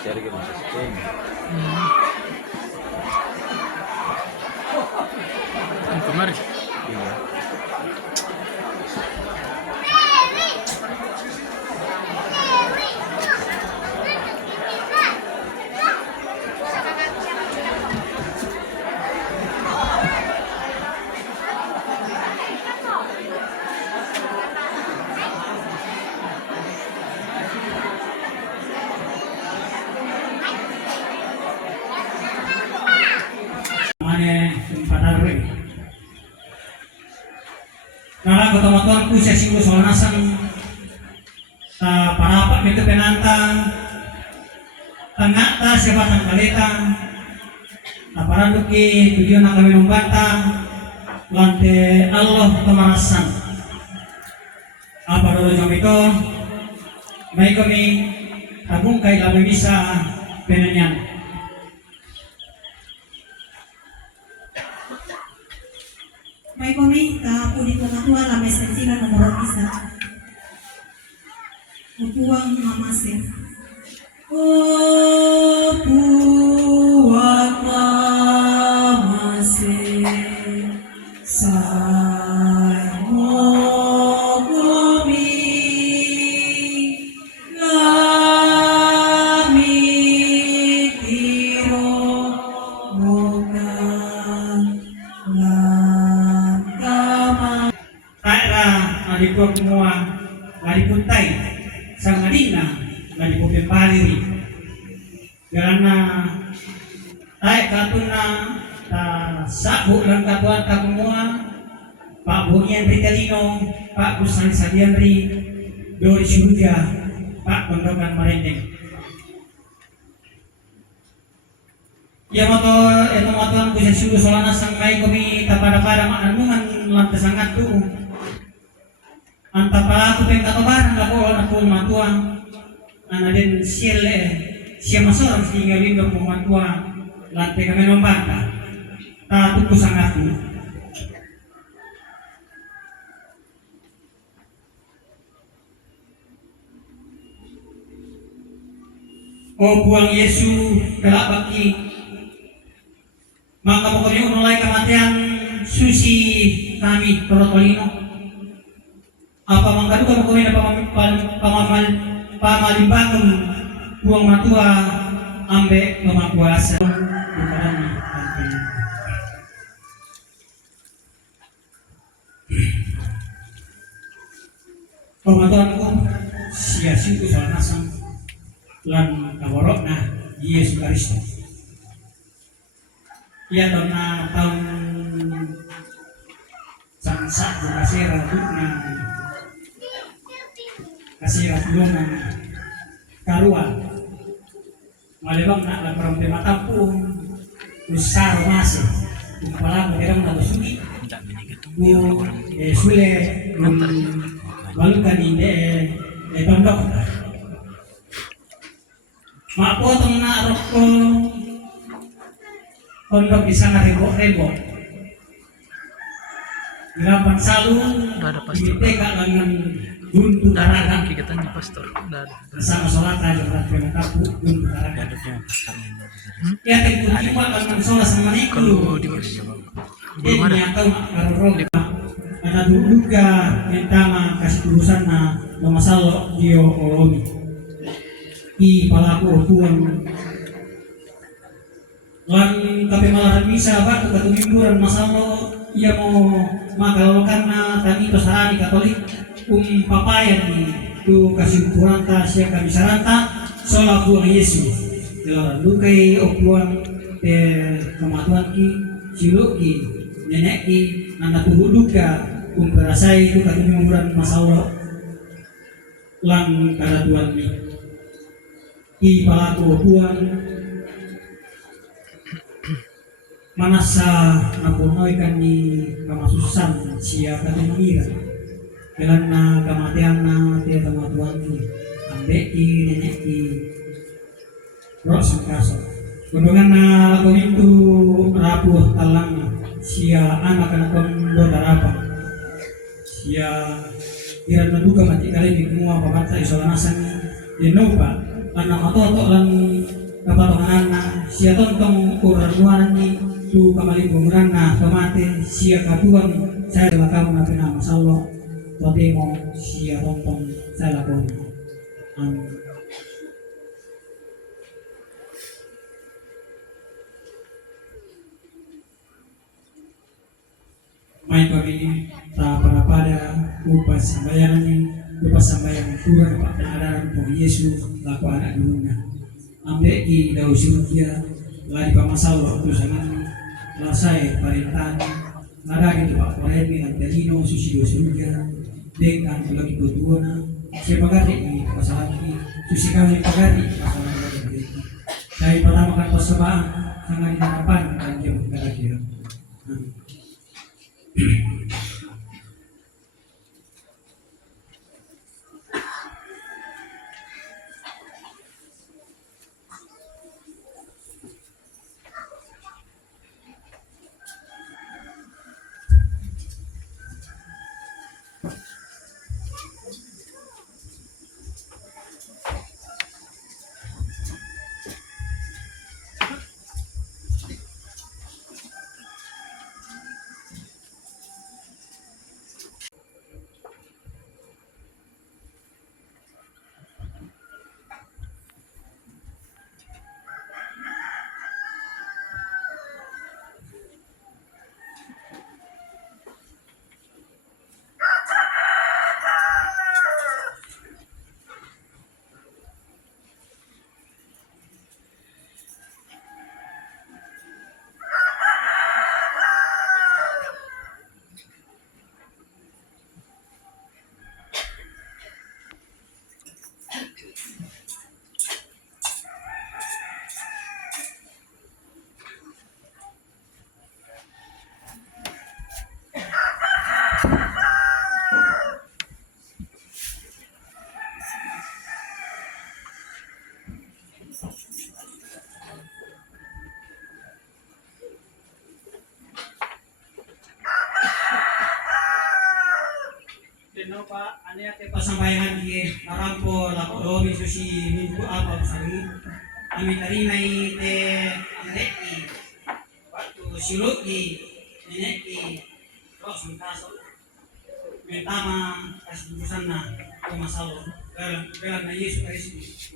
Share ke masih sering. Kemarin. Iya. Nala ketemu-temuanku saya singgung soal nasang parapat itu penantang tengah tas sebatang kalitang aparan duki tujuan kami membantang lantai Allah kemarasan apa dulu jam itu baik kami tabung kai kami bisa penanyan. Baik kami pudi pengatua la mesensina nomor isa. Upuang mamase. Oh puang mamase. Sai mo kami lami tiro bukan Lipot semua, lipot tay, sang alina, lipot pempaliri. Karena tay katuna sabu lang katuan semua, Pak Bunian Ritalino, Pak Busan Sadianri, Dori Syudia, Pak Kondokan Marendeng. Ya motor itu motor bisa sudah solana sangkai kami tapada maknungan lantas sangat tuh. Antara aku pengen barang aku matuang ana den siele sia masorang tinggalin do pematuang lantai kami nombata ta tuku sangatku oh buang Yesu galak baki maka pokoknya mulai kematian susi kami Torotolino apa mangkadu kamu kawin na pamalimbangon buang matua ambek pemakuasa bukan pematuanku sia-sia soal nasam lan kawarokna Yesus Kristus. Ia tahun sansa kasih radukna kasih radukna karuan malebang nak laporan terima tampung besar masih kepala berang atau sunyi sule lalu kan ini tondok mapotong na roko pondok di sana rembok Gerapan salu ditega dengan buntu taragan kegiatannya pastor bersama sholat aja berarti tapu buntu taragan ya tengku cuma dengan sholat sama kalau itu di belum ada yang tahu kalau ada juga minta kasih urusan na masalah dio olomi di palaku tuan lan tapi malah bisa bak ke mingguan masalah ia mau magal karena tadi pesarani Katolik papaya di tu kasih ukuran tas yang kami saranta soal buang Yesus dalam lukai okuan kematuan ki siluki nenek ki anak tubuh duka perasai itu kami menguran masalah lang kada tuan ni di palaku okuan manasa napunoy kan ni kamasusan siya katumira kailan na kamatian na tiya kamatuan ni ambek ki nenek ki rosang kaso kundungan na kumintu rapuh talang siya anak anak kondo darapa siya kira naduga mati kali di semua pabata isolanasan di nopa anak matoto lang kapatongan na siya tontong kuranuan ni tu kamali bunguran na kamate siya katuan saya lakam na pinama sallo tote mo siya tontong saya lakon may kami ta para pada upas sambayanan ni upas sambayan kurang pak penadaran po Yesus laku anak dulunya ambek di daun surga lari pamasawa utusan lasai perintahan ada di Pak Koremi Antelino Susido surga dengan lagi ketuana siapa gadi di pasaran ini susi kami pagadi pasaran ini dari pertama kan persembahan sangat diharapan dan jam kira-kira no pa ano yate pasambayan di marampo la kolomi susi minggu apa usari kami tarimay te neki waktu siluki neki terus mentaso mentama kasih na kumasalo dalam na Yesus Kristus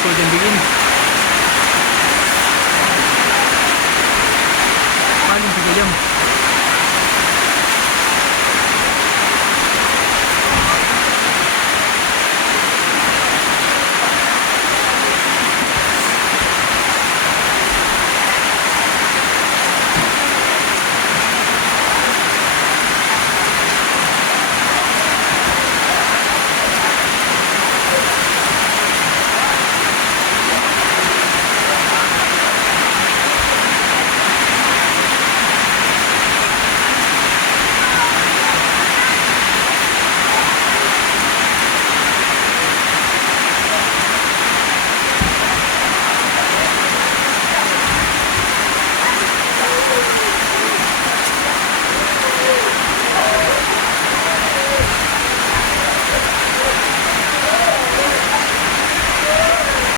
kalau jam begini.